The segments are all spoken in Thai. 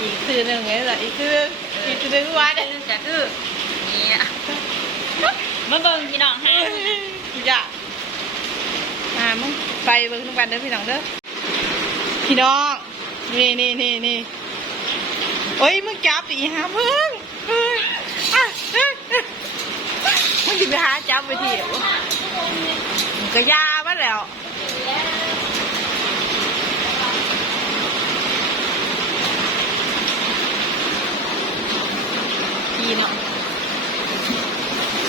อีกคือหนึ่งไงล่ะอีกคืออีกคือหนึ่งว่าได้ก็คือเนี่ยมาเบิ่งพี่น้องฮะอย่าอ่ามึงไปเบิ่งทุกวันเด้อพี่น้องเด้อพี่น้องนี่นี่นี่นี่โอ้ยมึงจับดิฮะมึงเฮ้ยอะเอ้ยเอ้ยมึงจะไปหาจับไปทีเดียวมึงก็ยามาแล้ว พี่เนาะ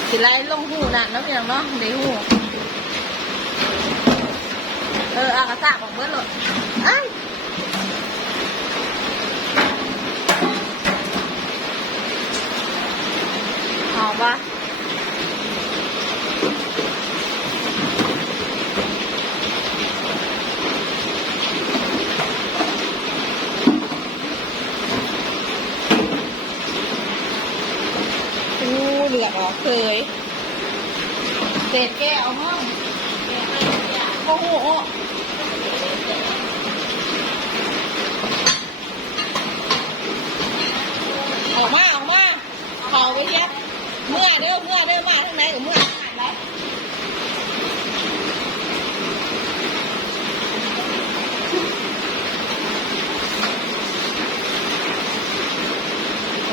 สิไล่ลงหูน่ะเนาะพี่น้องเนาะในหูเอออากาศของเบิร์ดเลยไอ้ยหอมปะอู้เหลือดออกเคย เศษแก้วห้องโอ้โหออกมาออกมาเผาไปเทียบเมื่อเด้อเมื่อเด้อมาทั้งไหนกับเมื่อ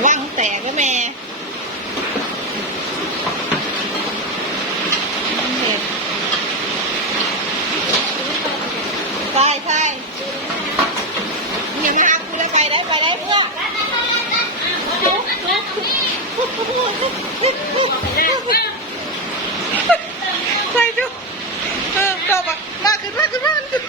ว่างแตกก็แม่เห็ดใช่ใช่ยังมาหากูแล้วไปได้ไปได้เพื่อ ใส่ดูเออตบอะมาขึ้นมาขึ้นมาขึ้น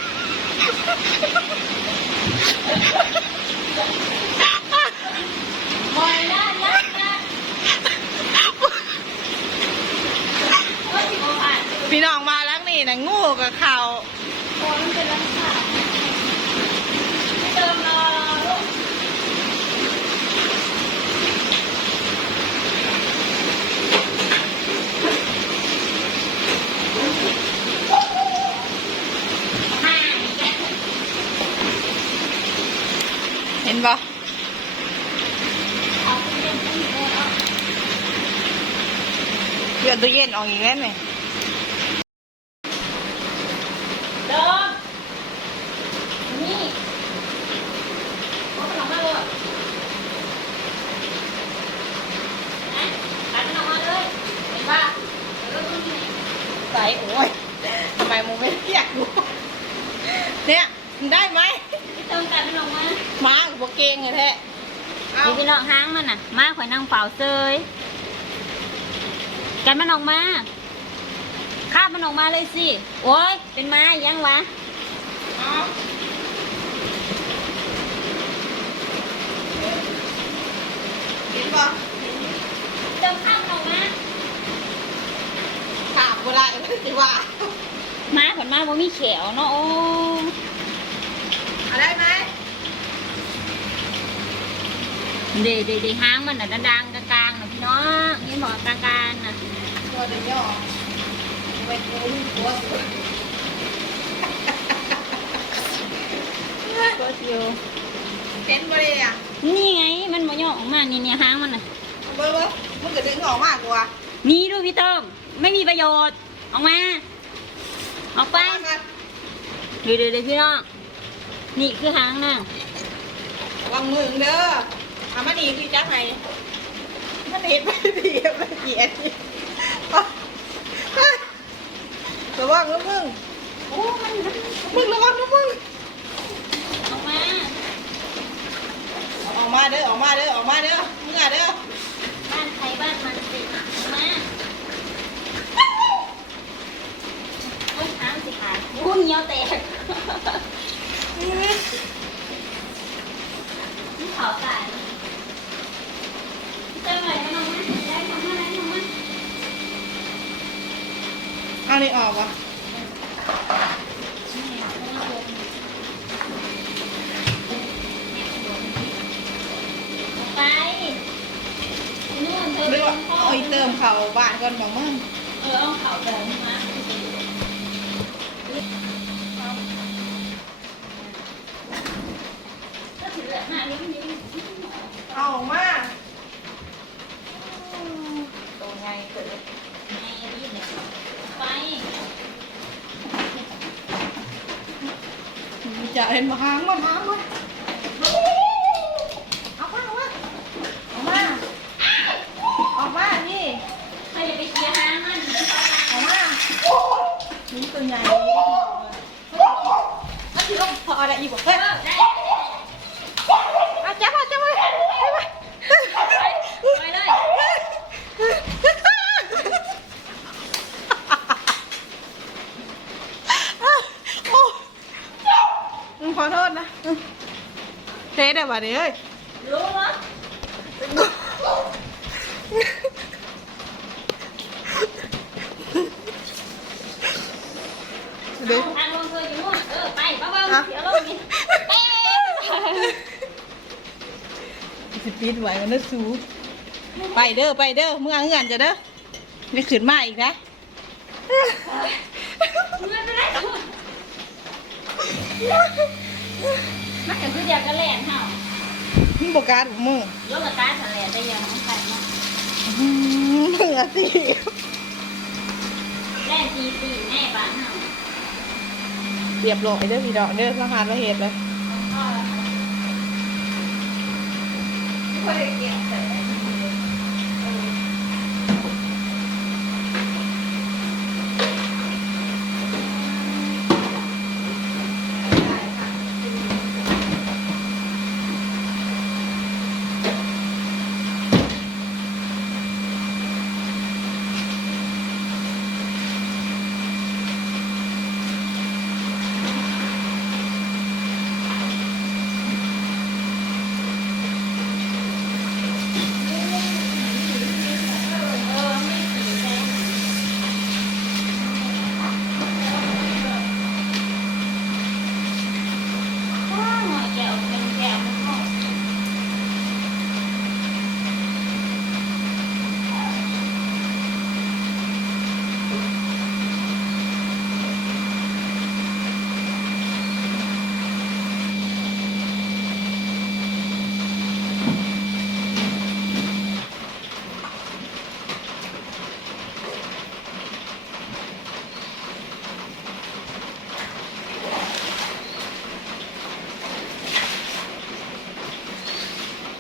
พี่น้องมาแล้วนี่นะงูกับเขาเห็นปะเดือดตัวเย็นออกอีกแล้วไหม เดิมนี่เอาขนมมาเลยนะตัดขนมมาเลยเห็นป่ะเดี๋ยวเราต้องกิน ใส่โอ้ยทำไมมึงไม่เรียกกูเนี่ยมึงได้ไหม พี่เติมตัดขนมมา มากับโบเกงไงแท้เอา นี่พี่น้องห้างมันน่ะ มาข่อยนั่งเป่าเซยกันมันออกมาคาบมันออกมาเลยสิ โอ้ย เป็นไม้ยังวะเอาเห็นปะเติมข้าวมันออกมาถามกูได้ไม่สิว่าม้าผลมาบ่มีเขียวเนาะโอ้เอาได้ไหม เดเดเดห้างมันน่ะดังๆกลางๆน่ะพี่น้องนี่บอกกลางๆน่ะตัวเดี๋ยวนี้ออกไปกูนี่ตัวก็เดียวเห็นบ่เลยอะนี่ไงมันบ่ย่อออกมานี่เนี่ยห้างมันน่ะเบิ้ลเบิ้ลมึงก็ดึงออกมากกว่านี่ดูพี่เติมไม่มีประโยชน์ออกมา ออกไปไปกันเดี๋ยวเดี๋ยวเดี๋ยวพี่น้องนี่คือหางน่ะวางมือเด้อ เอามาดีพี่จักไหนมันเห็นไปดีไปเกียดระวังนะมึงโอ้มันมึงระวังนะมึงออกมาออกมาเด้อออกมาเด้อออกมาเด้อมึงอะเด้อบ้านใครบ้านมันสิออกมาโอ้ยหางสิขายพุ่นเหี่ยวแตก นี่ขาวตายเติมอะไรกันออกมาได้ทำอะไรทำมา เอานี่ออกวะ ไปนู่นเธอ หรือว่า เขาบ้านก่อนบอกมึงเออเอาเขาเดินมาเอาออกมาตัวไงเกิดไอ้นี่เนี่ยไปจะเห็นมาหางมันหางมันเอามาเอามาเอามาออกมานี่ ใครจะไปเคลียร์หางมัน ออกมา นี่ตัวใหญ่อันที่ต้องพออะไรอีกวะเฮ้ยเออได้เอาจับมาจับมาจับมาไปเลยโอ้อืมขอโทษนะเทได้ป่ะเนี่ยเฮ้ยรู้เหรอ เดี๋ยวทางลงเธออยู่นู่นเออไปเบาๆเดี๋ยวลงนี่เอ๊ะ สิปีดไหวมันนะสูไปเด้อไปเด้อเมื่อเงื่อนจะเด้อนี่ขึ้นมาอีกนะเงินไปได้ทุนมันก็คือเดียวกันแหลนเฮามึงบอกการของมึงโลกกาทะเลได้ยังมันไปเนาะอืมมึงอะสิแล่นตีตีแม่บ้านเฮา เรียบร้อยเด้อพี่ดอกเด้อสังหารประเหตุเลยพ่อแล้วไม่ได้เกี่ยว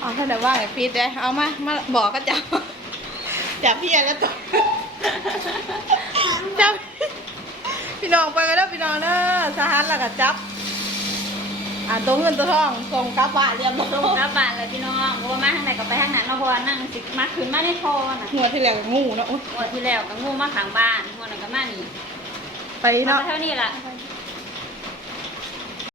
เอาท่านไหนว่าไงปีดได้เอามามาบอกก็จับจับพี่แล้วตัวจับพี่น้องไปกันแล้วพี่น้องเด้อสหัสแล้วก็จับอ่าตัวเงินตัวทองส่งกลับบ้านเรียบร้ลงอยกลับบ้านเลยพี่น้องเพราะว่ามาทางไหนก็ไปทางนั้นเนาะเพราะว่านั่งสิมาขึ้นมาในโทอน่ะหัวที่แหลกงูเนาะอุ๊ยงวดที่แล้วก็งูมาขังบ้านงวดนั้นก็มานี่ไปมาเนาะเท่านี้ล่ะ